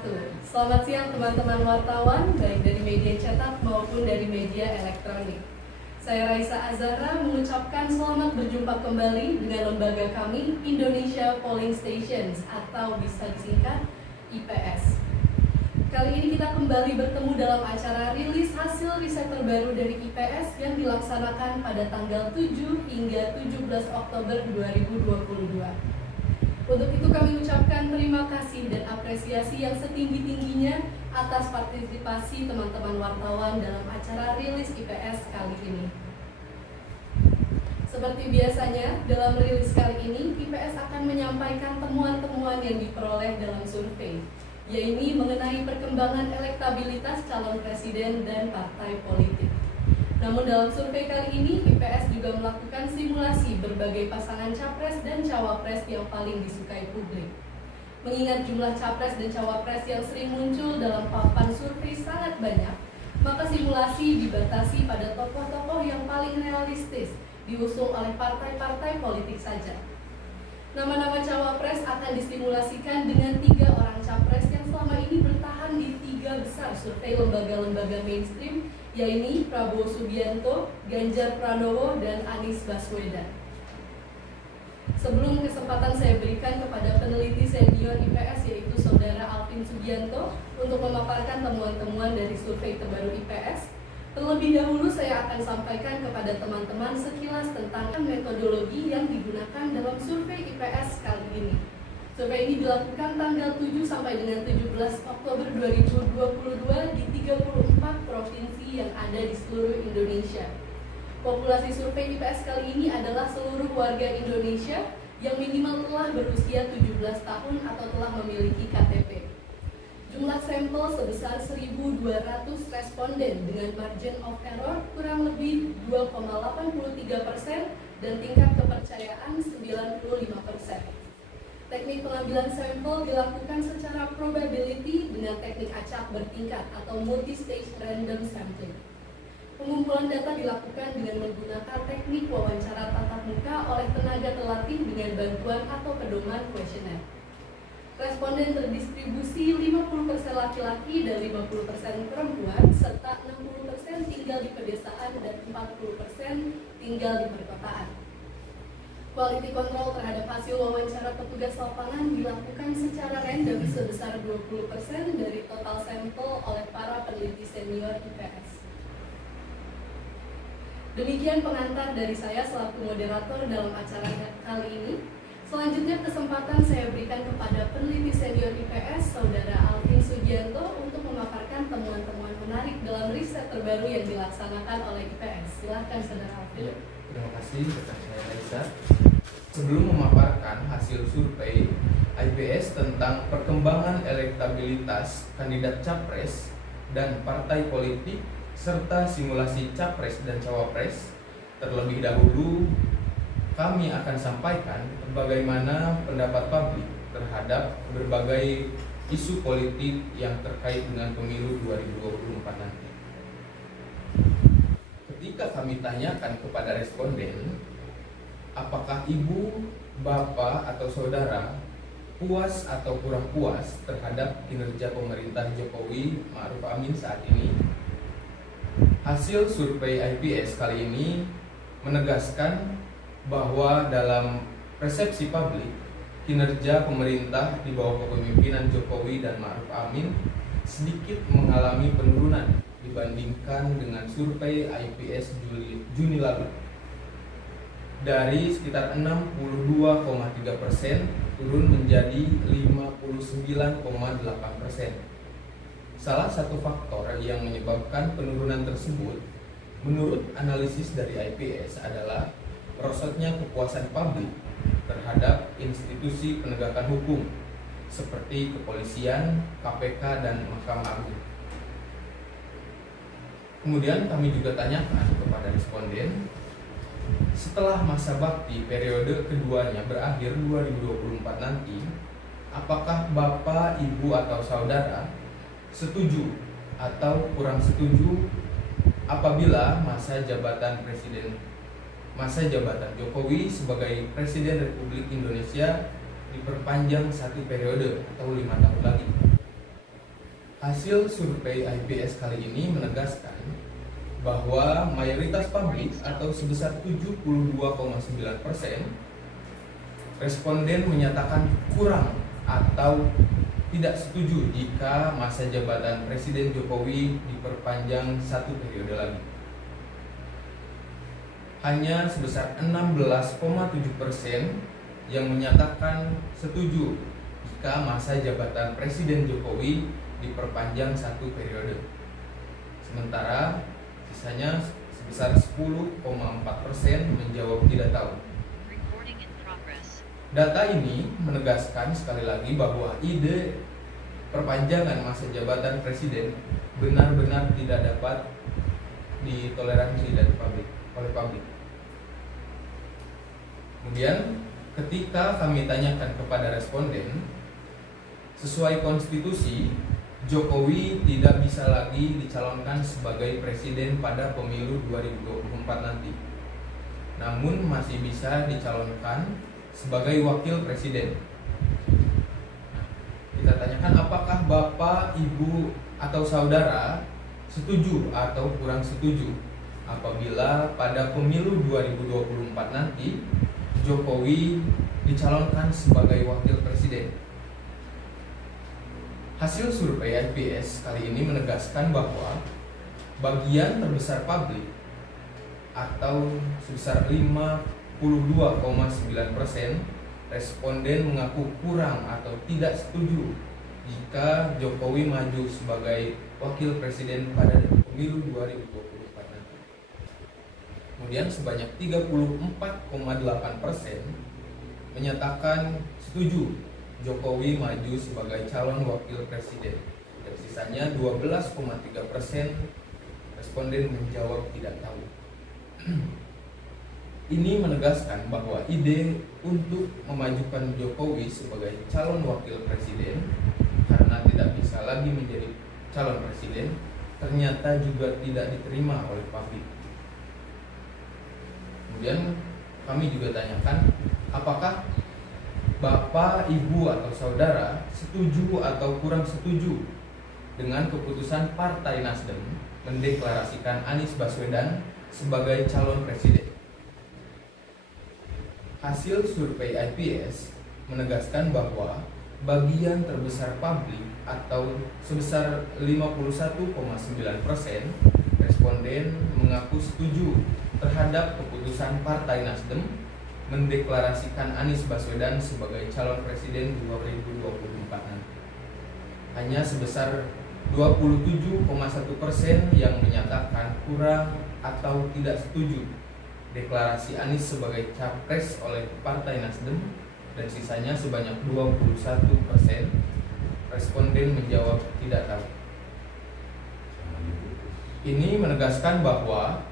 wabarakatuh. Selamat siang teman-teman wartawan, baik dari media cetak maupun dari media elektronik. Saya Raisa Azhara mengucapkan selamat berjumpa kembali dengan lembaga kami, Indonesia Polling Stations atau bisa disingkat IPS. Kali ini kita kembali bertemu dalam acara rilis hasil riset terbaru dari IPS yang dilaksanakan pada tanggal 7 hingga 17 Oktober 2022. Untuk itu kami ucapkan terima kasih dan apresiasi yang setinggi-tingginya atas partisipasi teman-teman wartawan dalam acara rilis IPS kali ini. Seperti biasanya, dalam rilis kali ini, IPS akan menyampaikan temuan-temuan yang diperoleh dalam survei, yaitu mengenai perkembangan elektabilitas calon presiden dan partai politik. Namun dalam survei kali ini, IPS juga melakukan simulasi berbagai pasangan capres dan cawapres yang paling disukai publik. Mengingat jumlah capres dan cawapres yang sering muncul dalam papan survei sangat banyak, maka simulasi dibatasi pada tokoh-tokoh yang paling realistis, diusung oleh partai-partai politik saja. Nama-nama cawapres akan disimulasikan dengan 3 orang capres yang selama ini bertahan di 3 besar survei lembaga-lembaga mainstream, yaitu Prabowo Subianto, Ganjar Pranowo, dan Anies Baswedan. Sebelum kesempatan saya berikan kepada peneliti senior IPS yaitu Saudara Alvin Subianto untuk memaparkan temuan-temuan dari survei terbaru IPS, terlebih dahulu saya akan sampaikan kepada teman-teman sekilas tentang metodologi yang digunakan dalam survei IPS kali ini. Survei ini dilakukan tanggal 7 sampai dengan 17 Oktober 2022 di 34 provinsi yang ada di seluruh Indonesia. Populasi survei IPS kali ini adalah seluruh warga Indonesia yang minimal telah berusia 17 tahun atau telah memiliki KTP. Jumlah sampel sebesar 1.200 responden dengan margin of error kurang lebih 2,83% dan tingkat kepercayaan 95%. Teknik pengambilan sampel dilakukan secara probability dengan teknik acak bertingkat atau multi-stage random sampling. Pengumpulan data dilakukan dengan menggunakan teknik wawancara tatap muka oleh tenaga terlatih dengan bantuan atau pedoman kuesioner. Responden terdistribusi 50% laki-laki dan 50% perempuan, serta 60% tinggal di pedesaan dan 40% tinggal di perkotaan. Quality control terhadap hasil wawancara petugas lapangan dilakukan secara random sebesar 20% dari total sampel oleh para peneliti senior IPS. Demikian pengantar dari saya selaku moderator dalam acara kali ini. Selanjutnya kesempatan saya berikan kepada peneliti senior IPS, Saudara Alvin Subianto, untuk memaparkan temuan-temuan menarik dalam riset terbaru yang dilaksanakan oleh IPS. Silahkan Saudara Alvin. Ya, terima kasih rekan saya Raisa. Sebelum memaparkan hasil survei IPS tentang perkembangan elektabilitas kandidat capres dan partai politik serta simulasi capres dan cawapres, terlebih dahulu kami akan sampaikan bagaimana pendapat publik terhadap berbagai isu politik yang terkait dengan pemilu 2024 nanti. Ketika kami tanyakan kepada responden, apakah ibu, bapak, atau saudara puas atau kurang puas terhadap kinerja pemerintah Jokowi Ma'ruf Amin saat ini? Hasil survei IPS kali ini menegaskan bahwa dalam persepsi publik, kinerja pemerintah di bawah kepemimpinan Jokowi dan Ma'ruf Amin sedikit mengalami penurunan dibandingkan dengan survei IPS Juni lalu. Dari sekitar 62,3% turun menjadi 59,8%. Salah satu faktor yang menyebabkan penurunan tersebut, menurut analisis dari IPS, adalah merosotnya kepuasan publik terhadap institusi penegakan hukum seperti kepolisian, KPK, dan Mahkamah Agung. Kemudian kami juga tanyakan kepada responden, setelah masa bakti periode keduanya berakhir 2024 nanti, apakah Bapak, Ibu, atau Saudara setuju atau kurang setuju apabila masa jabatan Jokowi sebagai Presiden Republik Indonesia diperpanjang 1 periode atau 5 tahun lagi. Hasil survei IPS kali ini menegaskan bahwa mayoritas publik atau sebesar 72,9% responden menyatakan kurang atau tidak setuju jika masa jabatan Presiden Jokowi diperpanjang 1 periode lagi. Hanya sebesar 16,7% yang menyatakan setuju jika masa jabatan Presiden Jokowi diperpanjang 1 periode. Sementara sisanya sebesar 10,4% menjawab tidak tahu. Data ini menegaskan sekali lagi bahwa ide perpanjangan masa jabatan presiden benar-benar tidak dapat ditoleransi oleh publik. Kemudian ketika kami tanyakan kepada responden, sesuai konstitusi, Jokowi tidak bisa lagi dicalonkan sebagai presiden pada pemilu 2024 nanti. Namun masih bisa dicalonkan sebagai wakil presiden. Kita tanyakan apakah Bapak, Ibu, atau Saudara setuju atau kurang setuju apabila pada pemilu 2024 nanti Jokowi dicalonkan sebagai wakil presiden. Hasil survei IPS kali ini menegaskan bahwa bagian terbesar publik atau sebesar 52,9% responden mengaku kurang atau tidak setuju jika Jokowi maju sebagai wakil presiden pada pemilu 2024 nanti. Kemudian sebanyak 34,8% menyatakan setuju Jokowi maju sebagai calon wakil presiden, dan sisanya 12,3% responden menjawab tidak tahu. Ini menegaskan bahwa ide untuk memajukan Jokowi sebagai calon wakil presiden karena tidak bisa lagi menjadi calon presiden ternyata juga tidak diterima oleh publik. Kemudian kami juga tanyakan apakah Bapak, Ibu, atau Saudara setuju atau kurang setuju dengan keputusan Partai Nasdem mendeklarasikan Anies Baswedan sebagai calon presiden. Hasil survei IPS menegaskan bahwa bagian terbesar publik atau sebesar 51,9% responden mengaku setuju terhadap keputusan Partai Nasdem mendeklarasikan Anies Baswedan sebagai calon presiden 2024 nanti. Hanya sebesar 27,1% yang menyatakan kurang atau tidak setuju deklarasi Anies sebagai capres oleh Partai Nasdem, dan sisanya sebanyak 21% responden menjawab tidak tahu. Ini menegaskan bahwa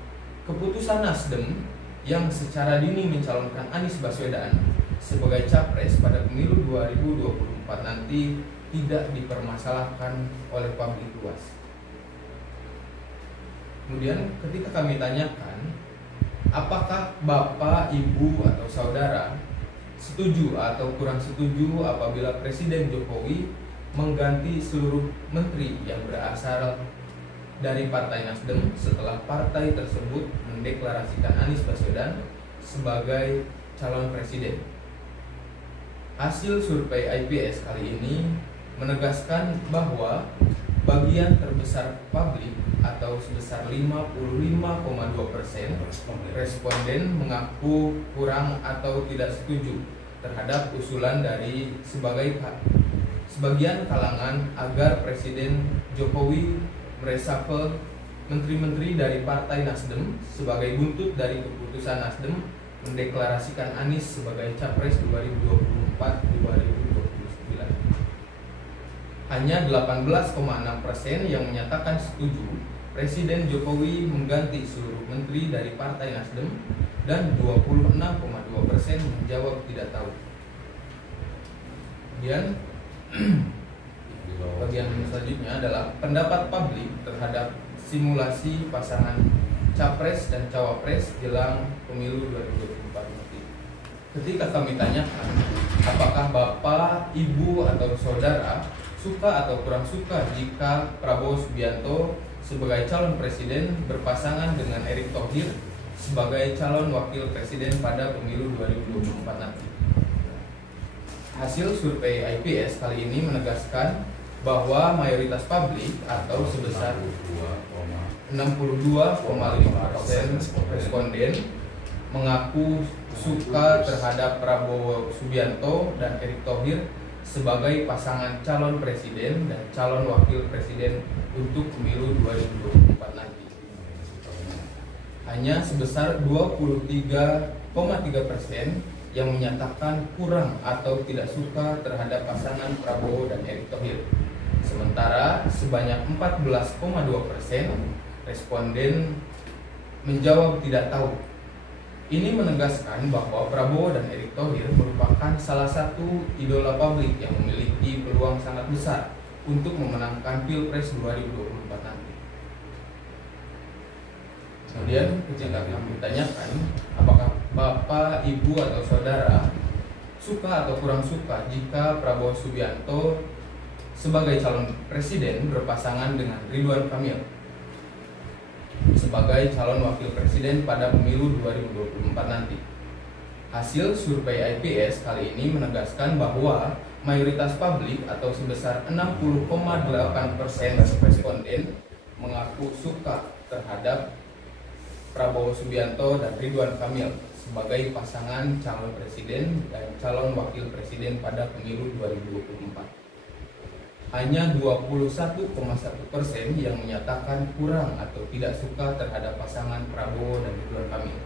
keputusan Nasdem yang secara dini mencalonkan Anies Baswedan sebagai capres pada pemilu 2024 nanti tidak dipermasalahkan oleh publik luas. Kemudian ketika kami tanyakan apakah Bapak, Ibu, atau Saudara setuju atau kurang setuju apabila Presiden Jokowi mengganti seluruh menteri yang berasal dari Partai Nasdem setelah partai tersebut mendeklarasikan Anies Baswedan sebagai calon presiden. Hasil survei IPS kali ini menegaskan bahwa bagian terbesar publik atau sebesar 55,2% responden mengaku kurang atau tidak setuju terhadap usulan dari sebagian kalangan agar Presiden Jokowi mereshuffle menteri-menteri dari Partai Nasdem sebagai buntut dari keputusan Nasdem mendeklarasikan Anies sebagai capres 2024-2029. Hanya 18,6% yang menyatakan setuju Presiden Jokowi mengganti seluruh menteri dari Partai Nasdem dan 26,2% menjawab tidak tahu. Kemudian bagian selanjutnya adalah pendapat publik terhadap simulasi pasangan capres dan cawapres jelang pemilu 2024 nanti. Ketika kami tanyakan apakah Bapak, Ibu, atau Saudara suka atau kurang suka jika Prabowo Subianto sebagai calon presiden berpasangan dengan Erick Thohir sebagai calon wakil presiden pada pemilu 2024 nanti. Hasil survei IPS kali ini menegaskan bahwa mayoritas publik atau sebesar 62,5% responden mengaku suka terhadap Prabowo Subianto dan Erick Thohir sebagai pasangan calon presiden dan calon wakil presiden untuk pemilu 2024 nanti. Hanya sebesar 23,3% yang menyatakan kurang atau tidak suka terhadap pasangan Prabowo dan Erick Thohir. Sementara sebanyak 14,2% responden menjawab tidak tahu. Ini menegaskan bahwa Prabowo dan Erick Thohir merupakan salah satu idola publik yang memiliki peluang sangat besar untuk memenangkan Pilpres 2024 nanti. Kemudian ketika kami tanyakan apakah Bapak, Ibu, atau Saudara suka atau kurang suka jika Prabowo Subianto sebagai calon presiden berpasangan dengan Ridwan Kamil sebagai calon wakil presiden pada pemilu 2024 nanti. Hasil survei IPS kali ini menegaskan bahwa mayoritas publik atau sebesar 60,8% responden mengaku suka terhadap Prabowo Subianto dan Ridwan Kamil sebagai pasangan calon presiden dan calon wakil presiden pada pemilu 2024. Hanya 21,1% yang menyatakan kurang atau tidak suka terhadap pasangan Prabowo dan Ridwan Kamil.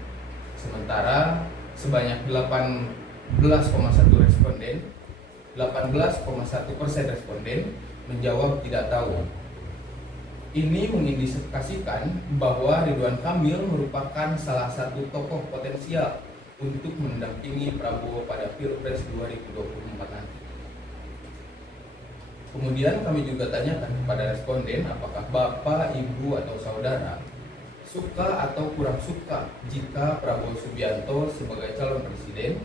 Sementara sebanyak 18,1% responden menjawab tidak tahu. Ini mengindikasikan bahwa Ridwan Kamil merupakan salah satu tokoh potensial untuk mendampingi Prabowo pada Pilpres 2024 nanti. Kemudian kami juga tanyakan kepada responden apakah Bapak, Ibu, atau Saudara suka atau kurang suka jika Prabowo Subianto sebagai calon presiden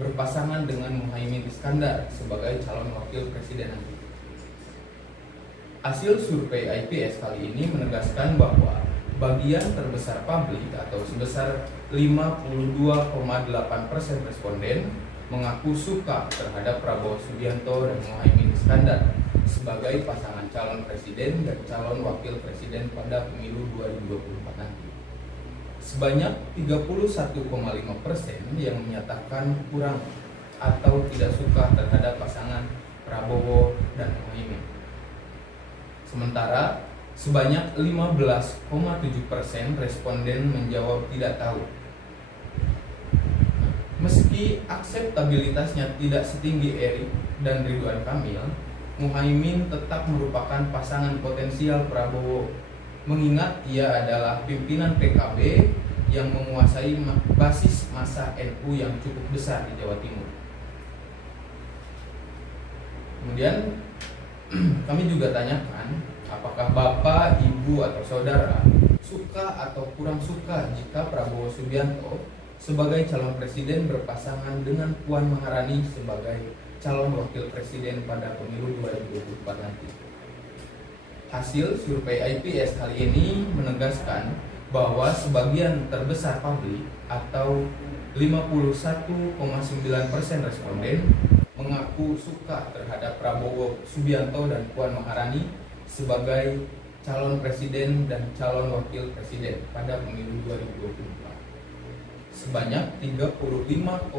berpasangan dengan Muhaimin Iskandar sebagai calon wakil presiden nanti. Hasil survei IPS kali ini menegaskan bahwa bagian terbesar publik atau sebesar 52,8% responden mengaku suka terhadap Prabowo Subianto dan Muhaimin Iskandar sebagai pasangan calon presiden dan calon wakil presiden pada pemilu 2024 nanti. Sebanyak 31,5% yang menyatakan kurang atau tidak suka terhadap pasangan Prabowo dan Muhaimin. Sementara sebanyak 15,7% responden menjawab tidak tahu. Meski akseptabilitasnya tidak setinggi Erick dan Ridwan Kamil, Muhaimin tetap merupakan pasangan potensial Prabowo, mengingat ia adalah pimpinan PKB yang menguasai basis massa NU yang cukup besar di Jawa Timur. Kemudian kami juga tanyakan apakah Bapak, Ibu, atau Saudara suka atau kurang suka jika Prabowo Subianto sebagai calon presiden berpasangan dengan Puan Maharani sebagai calon wakil presiden pada pemilu 2024 nanti. Hasil survei IPS kali ini menegaskan bahwa sebagian terbesar publik atau 51,9% responden mengaku suka terhadap Prabowo Subianto dan Puan Maharani sebagai calon presiden dan calon wakil presiden pada pemilu 2024. Sebanyak 35,3%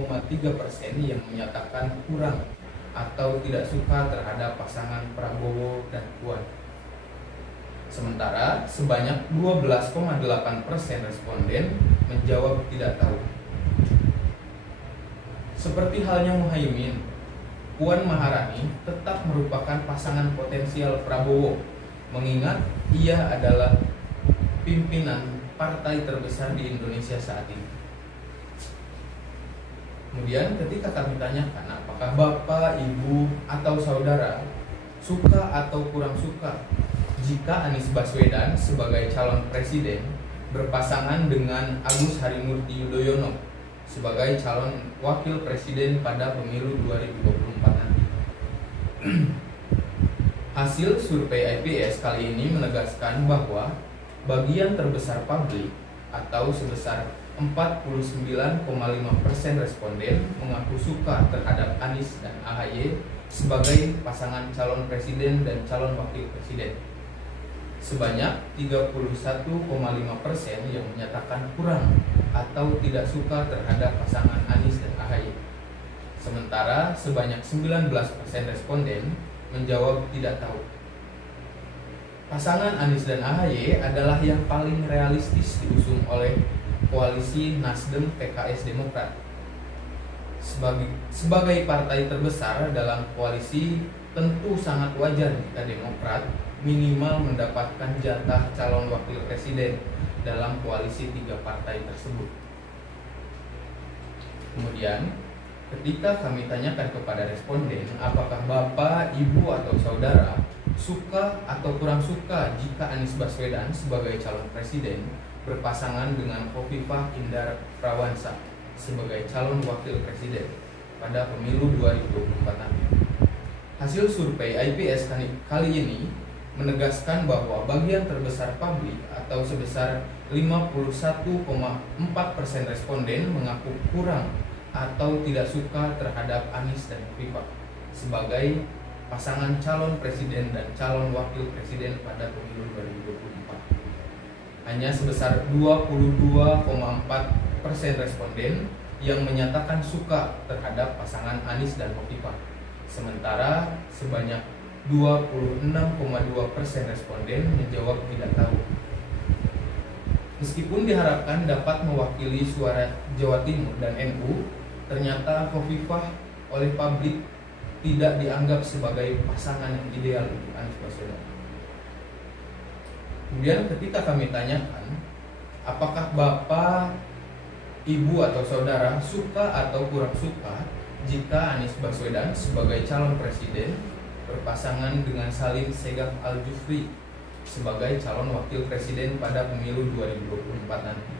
yang menyatakan kurang atau tidak suka terhadap pasangan Prabowo dan Puan. Sementara sebanyak 12,8% responden menjawab tidak tahu. Seperti halnya Muhaimin, Puan Maharani tetap merupakan pasangan potensial Prabowo, mengingat ia adalah pimpinan partai terbesar di Indonesia saat ini. Kemudian ketika kami tanyakan apakah Bapak, Ibu, atau Saudara suka atau kurang suka jika Anies Baswedan sebagai calon presiden berpasangan dengan Agus Harimurti Yudhoyono sebagai calon wakil presiden pada pemilu 2024 nanti. Hasil survei IPS kali ini menegaskan bahwa bagian terbesar publik atau sebesar 49,5% responden mengaku suka terhadap Anies dan AHY sebagai pasangan calon presiden dan calon wakil presiden. Sebanyak 31,5% yang menyatakan kurang atau tidak suka terhadap pasangan Anies dan AHY. Sementara sebanyak 19% responden menjawab tidak tahu. Pasangan Anies dan AHY adalah yang paling realistis diusung oleh koalisi Nasdem, PKS, Demokrat. Sebagai partai terbesar dalam koalisi, tentu sangat wajar jika Demokrat minimal mendapatkan jatah calon wakil presiden dalam koalisi 3 partai tersebut. Kemudian, ketika kami tanyakan kepada responden apakah Bapak, Ibu, atau Saudara suka atau kurang suka jika Anies Baswedan sebagai calon presiden berpasangan dengan Khofifah Indar Parawansa sebagai calon wakil presiden pada pemilu 2024 nanti. Hasil survei IPS kali ini menegaskan bahwa bagian terbesar publik atau sebesar 51,4% responden mengaku kurang atau tidak suka terhadap Anies dan Khofifah sebagai pasangan calon presiden dan calon wakil presiden pada pemilu 2024. Hanya sebesar 22,4% responden yang menyatakan suka terhadap pasangan Anies dan Khofifah. Sementara sebanyak 26,2% responden menjawab tidak tahu. Meskipun diharapkan dapat mewakili suara Jawa Timur dan NU, ternyata Khofifah oleh publik tidak dianggap sebagai pasangan yang ideal untuk Anies Baswedan. Kemudian ketika kami tanyakan, apakah Bapak, Ibu, atau Saudara suka atau kurang suka jika Anies Baswedan sebagai calon presiden berpasangan dengan Salim Segaf Al-Jufri sebagai calon wakil presiden pada pemilu 2024 nanti.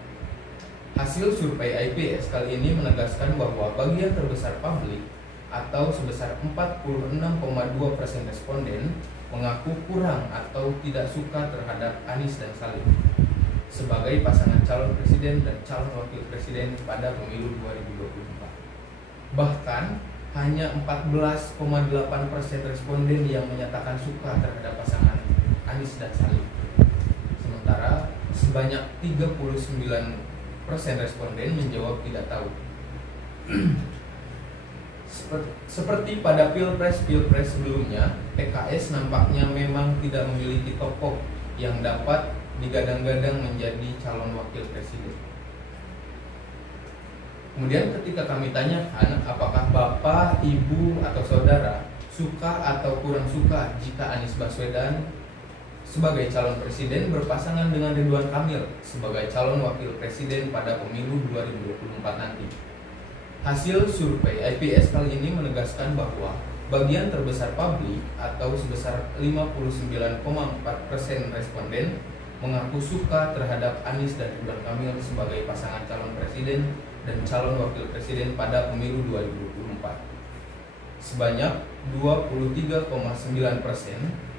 Hasil survei IPS kali ini menegaskan bahwa bagian terbesar publik atau sebesar 46,2% responden mengaku kurang atau tidak suka terhadap Anies dan Salim sebagai pasangan calon presiden dan calon wakil presiden pada pemilu 2024. Bahkan hanya 14,8% responden yang menyatakan suka terhadap pasangan Anies dan Salim. Sementara sebanyak 39% responden menjawab tidak tahu. Seperti pada pilpres sebelumnya, PKS nampaknya memang tidak memiliki tokoh yang dapat digadang-gadang menjadi calon wakil presiden. Kemudian ketika kami tanyakan apakah Bapak, Ibu, atau Saudara suka atau kurang suka jika Anies Baswedan sebagai calon presiden berpasangan dengan Ridwan Kamil sebagai calon wakil presiden pada pemilu 2024 nanti. Hasil survei IPS kali ini menegaskan bahwa bagian terbesar publik atau sebesar 59,4% responden mengaku suka terhadap Anies dan Ridwan Kamil sebagai pasangan calon presiden dan calon wakil presiden pada pemilu 2024. Sebanyak 23,9%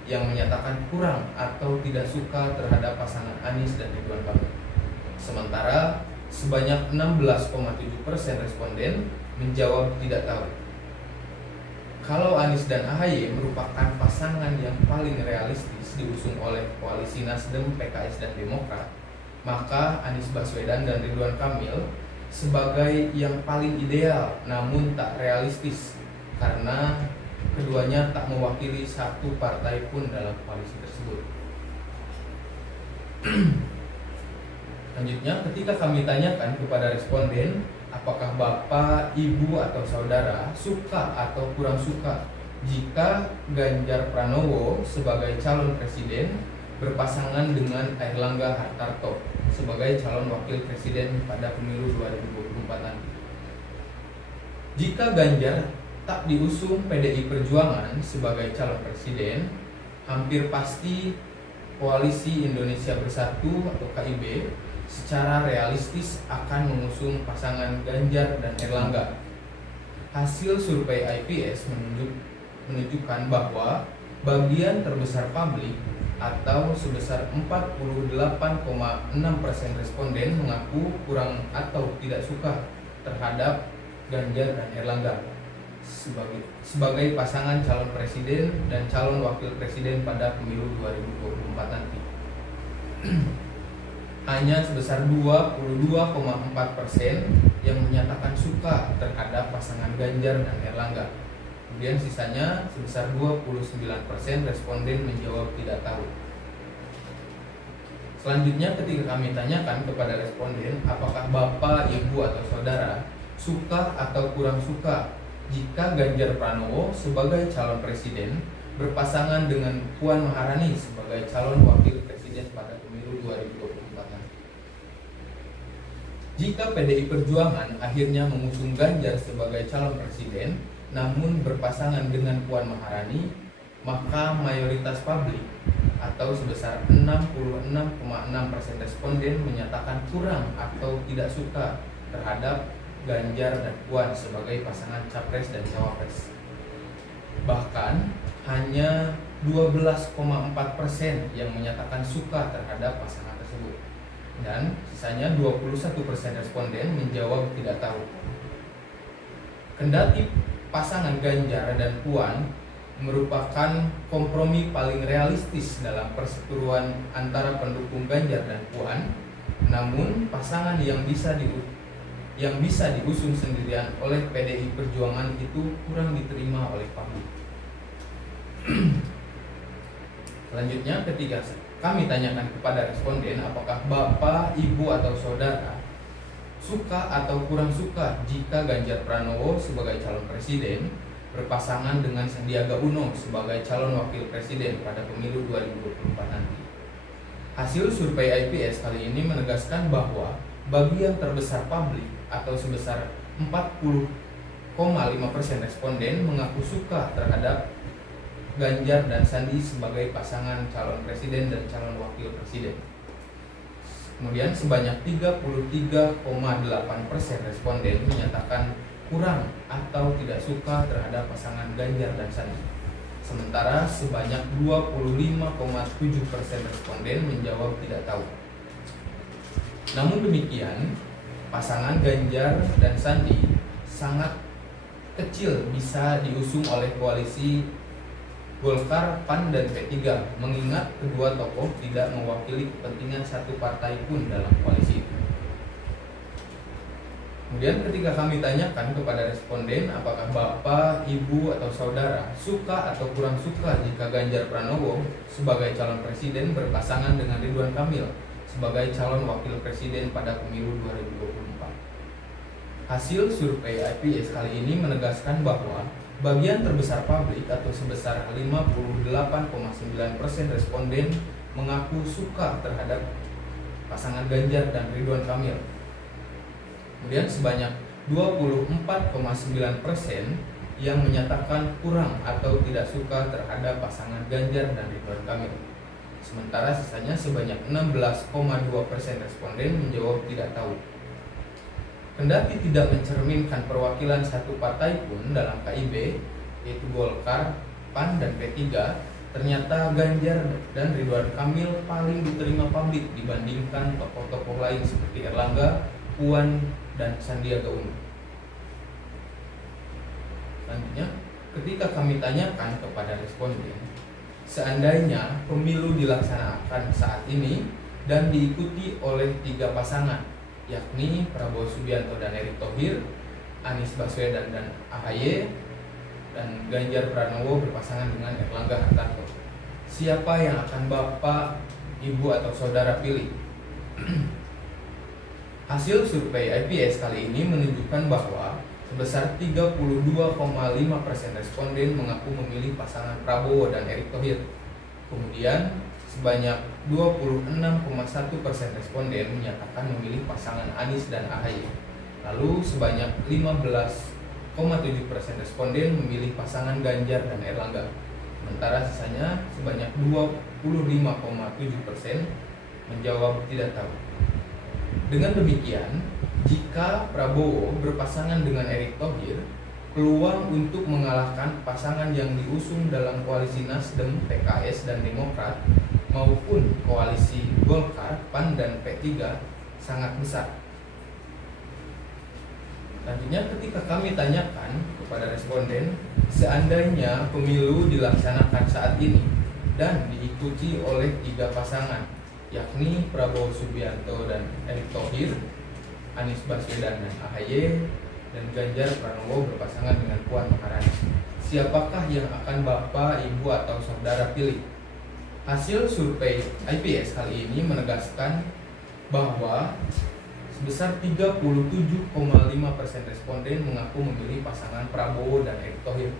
yang menyatakan kurang atau tidak suka terhadap pasangan Anies dan Ridwan Kamil. Sementara sebanyak 16,7% responden menjawab tidak tahu. Kalau Anies dan AHY merupakan pasangan yang paling realistis diusung oleh koalisi Nasdem, PKS, dan Demokrat, maka Anies Baswedan dan Ridwan Kamil sebagai yang paling ideal namun tak realistis karena keduanya tak mewakili satu partai pun dalam koalisi tersebut. Selanjutnya, ketika kami tanyakan kepada responden apakah Bapak, Ibu, atau Saudara suka atau kurang suka jika Ganjar Pranowo sebagai calon presiden berpasangan dengan Airlangga Hartarto sebagai calon wakil presiden pada pemilu 2024 nanti. Jika Ganjar tak diusung PDI Perjuangan sebagai calon presiden, hampir pasti Koalisi Indonesia Bersatu atau KIB secara realistis akan mengusung pasangan Ganjar dan Airlangga. Hasil survei IPS menunjukkan bahwa bagian terbesar publik atau sebesar 48,6% responden mengaku kurang atau tidak suka terhadap Ganjar dan Erlangga sebagai pasangan calon presiden dan calon wakil presiden pada pemilu 2024 nanti. Hanya sebesar 22,4% yang menyatakan suka terhadap pasangan Ganjar dan Erlangga. Kemudian sisanya sebesar 29% responden menjawab tidak tahu. Selanjutnya ketika kami tanyakan kepada responden apakah Bapak, Ibu, atau Saudara suka atau kurang suka jika Ganjar Pranowo sebagai calon presiden berpasangan dengan Puan Maharani sebagai calon wakil presiden pada pemilu 2024 nanti. Jika PDI Perjuangan akhirnya mengusung Ganjar sebagai calon presiden namun berpasangan dengan Puan Maharani, maka mayoritas publik atau sebesar 66,6% responden menyatakan kurang atau tidak suka terhadap Ganjar dan Puan sebagai pasangan capres dan cawapres. Bahkan hanya 12,4% yang menyatakan suka terhadap pasangan tersebut, dan sisanya 21% responden menjawab tidak tahu. Kendati pasangan Ganjar dan Puan merupakan kompromi paling realistis dalam perseteruan antara pendukung Ganjar dan Puan, namun pasangan yang bisa diusung sendirian oleh PDI Perjuangan itu kurang diterima oleh publik. Selanjutnya, ketika kami tanyakan kepada responden apakah Bapak, Ibu, atau Saudara suka atau kurang suka jika Ganjar Pranowo sebagai calon presiden berpasangan dengan Sandiaga Uno sebagai calon wakil presiden pada pemilu 2024 nanti. Hasil survei IPS kali ini menegaskan bahwa bagian terbesar publik atau sebesar 40,5% responden mengaku suka terhadap Ganjar dan Sandi sebagai pasangan calon presiden dan calon wakil presiden. Kemudian sebanyak 33,8% responden menyatakan kurang atau tidak suka terhadap pasangan Ganjar dan Sandi. Sementara sebanyak 25,7% responden menjawab tidak tahu. Namun demikian, pasangan Ganjar dan Sandi sangat kecil bisa diusung oleh koalisi Golkar, PAN, dan P3, mengingat kedua tokoh tidak mewakili kepentingan satu partai pun dalam koalisi itu. Kemudian ketika kami tanyakan kepada responden apakah Bapak, Ibu, atau Saudara suka atau kurang suka jika Ganjar Pranowo sebagai calon presiden berpasangan dengan Ridwan Kamil sebagai calon wakil presiden pada pemilu 2024. Hasil survei IPS kali ini menegaskan bahwa bagian terbesar publik atau sebesar 58,9% responden mengaku suka terhadap pasangan Ganjar dan Ridwan Kamil. Kemudian sebanyak 24,9% yang menyatakan kurang atau tidak suka terhadap pasangan Ganjar dan Ridwan Kamil. Sementara sisanya sebanyak 16,2% responden menjawab tidak tahu. Kendati tidak mencerminkan perwakilan satu partai pun dalam KIB, yaitu Golkar, PAN, dan P3, ternyata Ganjar dan Ridwan Kamil paling diterima publik dibandingkan tokoh-tokoh lain seperti Erlangga, Puan, dan Sandiaga Uno. Selanjutnya, ketika kami tanyakan kepada responden, seandainya pemilu dilaksanakan saat ini dan diikuti oleh 3 pasangan, yakni Prabowo Subianto dan Erick Thohir, Anies Baswedan dan AHY, dan Ganjar Pranowo berpasangan dengan Erlangga Hartarto, siapa yang akan Bapak, Ibu, atau Saudara pilih? Hasil survei IPS kali ini menunjukkan bahwa sebesar 32,5% responden mengaku memilih pasangan Prabowo dan Erick Thohir. Kemudian sebanyak 26,1% responden menyatakan memilih pasangan Anies dan AHY. Lalu sebanyak 15,7% responden memilih pasangan Ganjar dan Erlangga. Sementara sisanya sebanyak 25,7% menjawab tidak tahu. Dengan demikian, jika Prabowo berpasangan dengan Erick Thohir, peluang untuk mengalahkan pasangan yang diusung dalam koalisi Nasdem, PKS, dan Demokrat maupun koalisi Golkar, PAN, dan P3 sangat besar. Nantinya ketika kami tanyakan kepada responden, seandainya pemilu dilaksanakan saat ini dan diikuti oleh 3 pasangan, yakni Prabowo Subianto dan Erick Thohir, Anies Baswedan dan AHY, dan Ganjar Pranowo berpasangan dengan Puan Maharani, siapakah yang akan Bapak, Ibu, atau Saudara pilih? Hasil survei IPS kali ini menegaskan bahwa sebesar 37,5% responden mengaku memilih pasangan Prabowo dan Erick Thohir.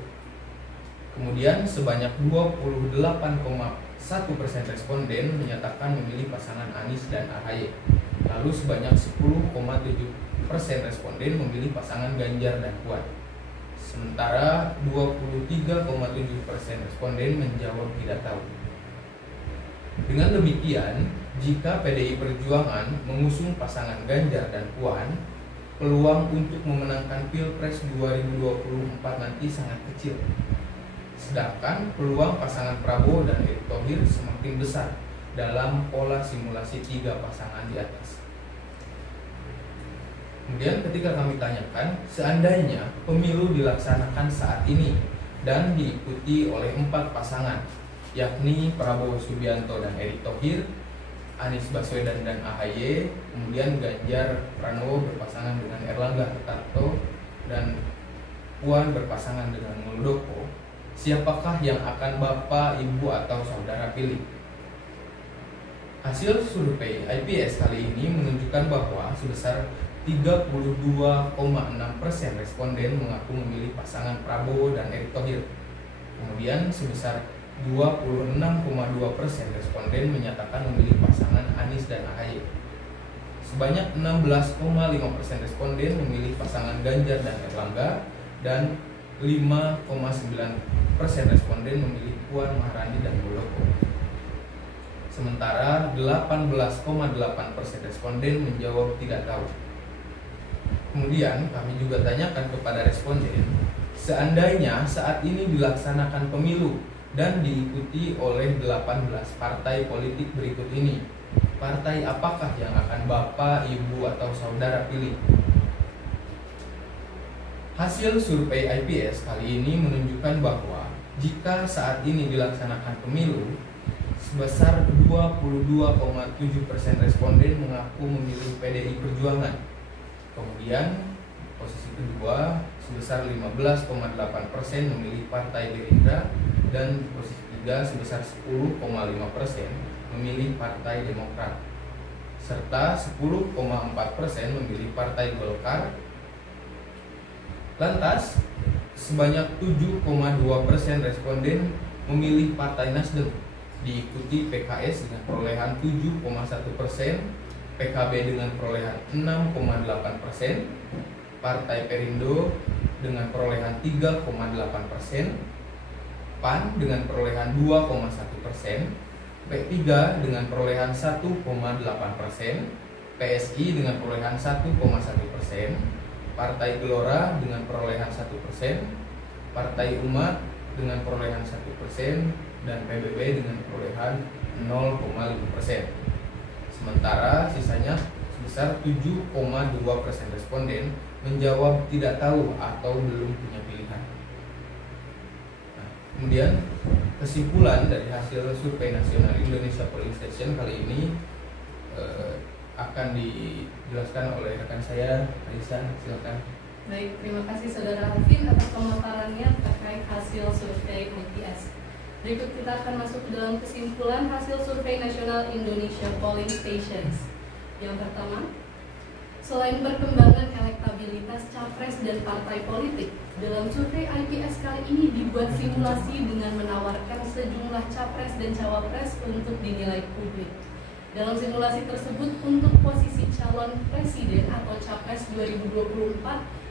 Kemudian sebanyak 28,1% responden menyatakan memilih pasangan Anies dan AHY. Lalu sebanyak 10,7% responden memilih pasangan Ganjar dan Puan. Sementara 23,7% responden menjawab tidak tahu. Dengan demikian, jika PDI Perjuangan mengusung pasangan Ganjar dan Puan, peluang untuk memenangkan Pilpres 2024 nanti sangat kecil. Sedangkan peluang pasangan Prabowo dan Erick Thohir semakin besar dalam pola simulasi 3 pasangan di atas. Kemudian ketika kami tanyakan, seandainya pemilu dilaksanakan saat ini dan diikuti oleh 4 pasangan, yakni Prabowo Subianto dan Erick Thohir, Anies Baswedan dan AHY, kemudian Ganjar Pranowo berpasangan dengan Erlangga Hartarto, dan Puan berpasangan dengan Muldoko, siapakah yang akan Bapak, Ibu, atau Saudara pilih? Hasil survei IPS kali ini menunjukkan bahwa sebesar 32,6% responden mengaku memilih pasangan Prabowo dan Erick Thohir. Kemudian sebesar 26,2% responden menyatakan memilih pasangan Anies dan AHY. Sebanyak 16,5% responden memilih pasangan Ganjar dan Erlangga, dan 5,9% responden memilih Puan Maharani dan Muldoko. Sementara 18,8% responden menjawab tidak tahu. Kemudian kami juga tanyakan kepada responden, seandainya saat ini dilaksanakan pemilu dan diikuti oleh 18 partai politik berikut ini, partai apakah yang akan Bapak, Ibu, atau Saudara pilih? Hasil survei IPS kali ini menunjukkan bahwa jika saat ini dilaksanakan pemilu, sebesar 22,7% responden mengaku memilih PDI Perjuangan. Kemudian posisi kedua sebesar 15,8% memilih Partai Gerindra, dan posisi ketiga sebesar 10,5% memilih Partai Demokrat, serta 10,4% memilih Partai Golkar. Lantas, sebanyak 7,2% responden memilih Partai Nasdem, diikuti PKS dengan perolehan 7,1%, PKB dengan perolehan 6,8%, Partai Perindo dengan perolehan 3,8%, PAN dengan perolehan 2,1%, P3 dengan perolehan 1,8%, PSI dengan perolehan 1,1%, Partai Gelora dengan perolehan 1%, Partai Umat dengan perolehan 1%, dan PBB dengan perolehan 0,5%. Sementara sisanya sebesar 7,2% responden menjawab tidak tahu atau belum punya pilihan. Kemudian kesimpulan dari hasil survei nasional Indonesia Polling Station kali ini akan dijelaskan oleh rekan saya, Aisyah. Silakan. Baik, terima kasih Saudara Alvin atas pemaparannya terkait hasil survei IPS. Berikut kita akan masuk ke dalam kesimpulan hasil survei nasional Indonesia Polling Stations. Yang pertama, selain perkembangan elektabilitas capres dan partai politik, dalam survei IPS kali ini dibuat simulasi dengan menawarkan sejumlah capres dan cawapres untuk dinilai publik. Dalam simulasi tersebut, untuk posisi calon presiden atau capres 2024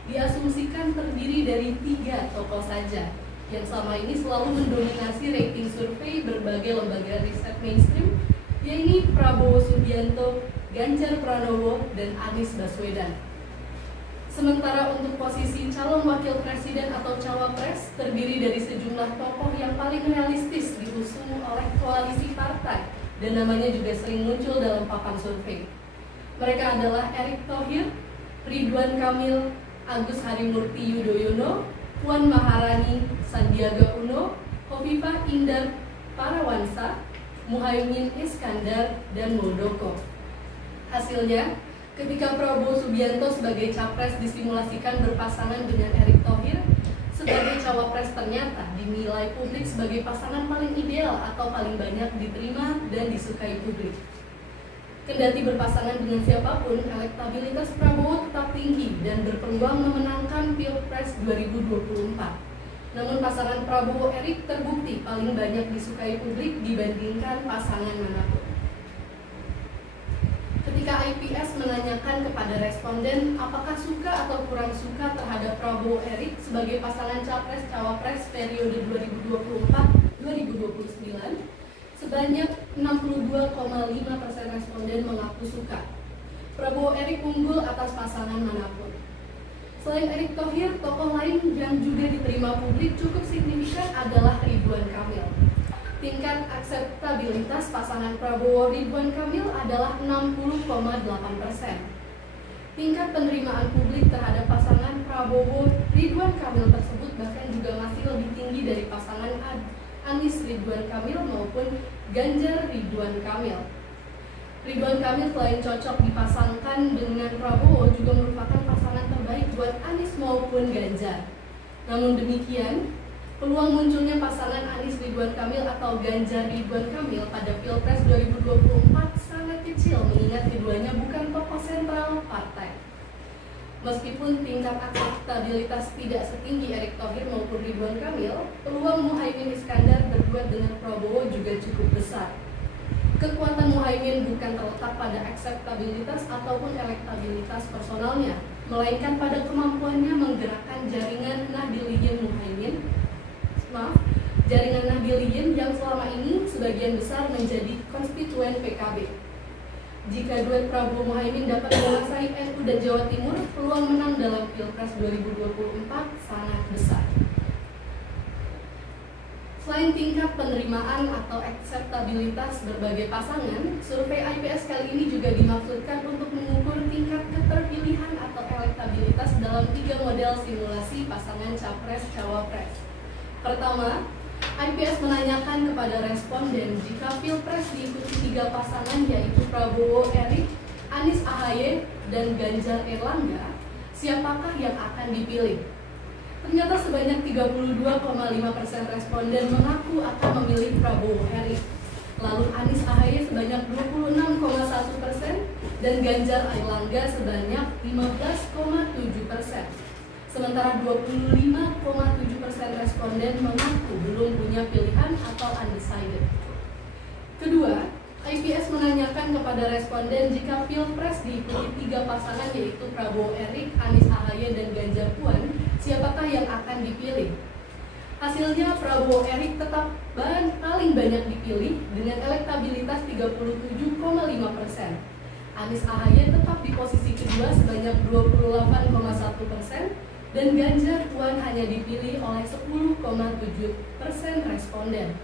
diasumsikan terdiri dari 3 tokoh saja, yang selama ini selalu mendominasi rating survei berbagai lembaga riset mainstream, yaitu Prabowo Subianto, Ganjar Pranowo, dan Anies Baswedan. Sementara untuk posisi calon wakil presiden atau cawapres terdiri dari sejumlah tokoh yang paling realistis diusung oleh koalisi partai dan namanya juga sering muncul dalam papan survei. Mereka adalah Erick Thohir, Ridwan Kamil, Agus Harimurti Yudhoyono, Puan Maharani, Sandiaga Uno, Khofifah Indar Parawansa, Muhaimin Iskandar, dan Muldoko. Hasilnya, ketika Prabowo Subianto sebagai capres disimulasikan berpasangan dengan Erick Thohir sebagai cawapres, ternyata dinilai publik sebagai pasangan paling ideal atau paling banyak diterima dan disukai publik. Kendati berpasangan dengan siapapun, elektabilitas Prabowo tetap tinggi dan berpeluang memenangkan Pilpres 2024. Namun pasangan Prabowo-Erick terbukti paling banyak disukai publik dibandingkan pasangan manapun. Ketika IPS menanyakan kepada responden apakah suka atau kurang suka terhadap Prabowo-Erick sebagai pasangan capres-cawapres periode 2024-2029, sebanyak 62,5% responden mengaku suka. Prabowo-Erick unggul atas pasangan manapun. Selain Erick Thohir, tokoh lain yang juga diterima publik cukup signifikan adalah Ridwan Kamil. Tingkat akseptabilitas pasangan Prabowo-Ridwan Kamil adalah 60,8%. Tingkat penerimaan publik terhadap pasangan Prabowo-Ridwan Kamil tersebut bahkan juga masih lebih tinggi dari pasangan Anies Ridwan Kamil maupun Ganjar Ridwan Kamil. Ridwan Kamil selain cocok dipasangkan dengan Prabowo juga merupakan pasangan terbaik buat Anies maupun Ganjar. Namun demikian, peluang munculnya pasangan Anies Ridwan Kamil atau Ganjar Ridwan Kamil pada Pilpres 2024 sangat kecil mengingat keduanya bukan tokoh sentral partai. Meskipun tingkat akseptabilitas tidak setinggi Erick Thohir maupun Ridwan Kamil, peluang Muhaimin Iskandar berduet dengan Prabowo juga cukup besar. Kekuatan Muhaimin bukan terletak pada akseptabilitas ataupun elektabilitas personalnya, melainkan pada kemampuannya menggerakkan jaringan Nahdliyin yang selama ini sebagian besar menjadi konstituen PKB. Jika duet Prabowo Muhaimin dapat menguasai NU dan Jawa Timur, peluang menang dalam Pilpres 2024 sangat besar. Selain tingkat penerimaan atau akseptabilitas berbagai pasangan, survei IPS kali ini juga dimaksudkan untuk mengukur tingkat keterpilihan atau elektabilitas dalam 3 model simulasi pasangan capres-cawapres. Pertama, IPS menanyakan kepada responden jika Pilpres diikuti 3 pasangan yaitu Prabowo-Erick, Anies Ahaye, dan Ganjar Erlangga, siapakah yang akan dipilih? Ternyata sebanyak 32,5% responden mengaku akan memilih Prabowo-Erick. Lalu Anies Ahaye sebanyak 26,1% dan Ganjar Erlangga sebanyak 15,7%. Sementara 25,7% responden mengaku belum punya pilihan atau undecided. Kedua, IPS menanyakan kepada responden jika Pilpres diikuti 3 pasangan yaitu Prabowo-Erick, Anies Ahaye, dan Ganjar Puan, siapakah yang akan dipilih? Hasilnya Prabowo-Erick tetap paling banyak dipilih dengan elektabilitas 37,5%. Anies Ahaye tetap di posisi kedua sebanyak 28,1%. Dan Ganjar Puan hanya dipilih oleh 10,7% responden.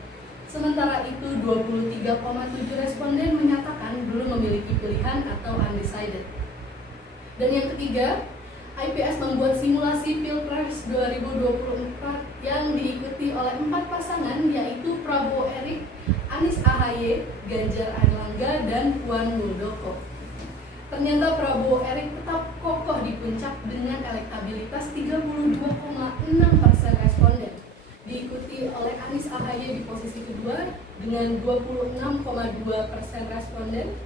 Sementara itu 23,7% responden menyatakan belum memiliki pilihan atau undecided. Dan yang ketiga, IPS membuat simulasi Pilpres 2024 yang diikuti oleh 4 pasangan yaitu Prabowo-Erick, Anies Ahaye, Ganjar Erlangga, dan Puan Muldoko. Ternyata Prabowo-Erick tetap kokoh di puncak dengan elektabilitas 32,6% responden. Diikuti oleh Anies Ahaye di posisi kedua dengan 26,2% responden.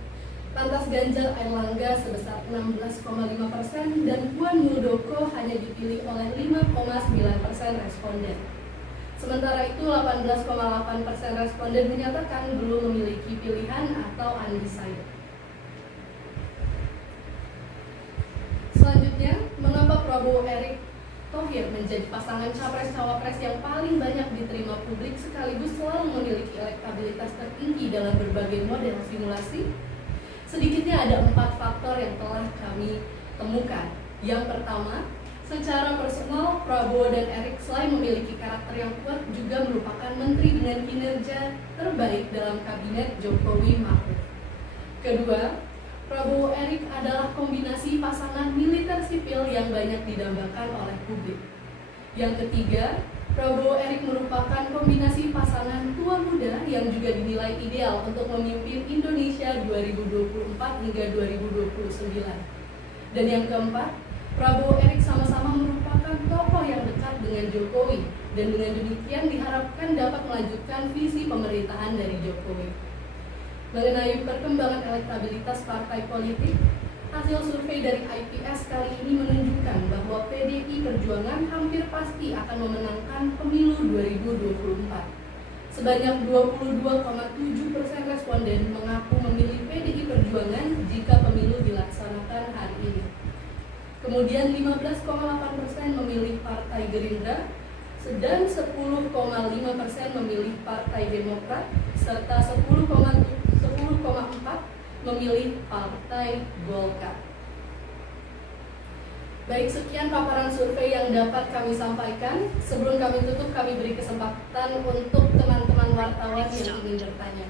Lantas Ganjar Erlangga sebesar 16,5% dan Puan Muldoko hanya dipilih oleh 5,9% responden. Sementara itu 18,8% responden menyatakan belum memiliki pilihan atau undecided. Selanjutnya, mengapa Prabowo-Erick Thohir menjadi pasangan capres-cawapres yang paling banyak diterima publik sekaligus selalu memiliki elektabilitas tertinggi dalam berbagai model simulasi? Sedikitnya ada 4 faktor yang telah kami temukan. Yang pertama, secara personal, Prabowo dan Erick selain memiliki karakter yang kuat juga merupakan menteri dengan kinerja terbaik dalam kabinet Jokowi Ma'ruf. Kedua, Prabowo Erick adalah kombinasi pasangan militer sipil yang banyak didambakan oleh publik. Yang ketiga, Prabowo Erick merupakan kombinasi pasangan tua muda yang juga dinilai ideal untuk memimpin Indonesia 2024 hingga 2029. Dan yang keempat, Prabowo Erick sama-sama merupakan tokoh yang dekat dengan Jokowi dan dengan demikian diharapkan dapat melanjutkan visi pemerintahan dari Jokowi. Mengenai perkembangan elektabilitas partai politik, hasil survei dari IPS kali ini menunjukkan bahwa PDI Perjuangan hampir pasti akan memenangkan pemilu 2024. Sebanyak 22,7% responden mengaku memilih PDI Perjuangan jika pemilu dilaksanakan hari ini. Kemudian 15,8% memilih Partai Gerindra, dan 10,5% memilih Partai Demokrat, serta 10,4% memilih Partai Golkar. Baik, sekian paparan survei yang dapat kami sampaikan. Sebelum kami tutup, kami beri kesempatan untuk teman-teman wartawan yang ingin bertanya.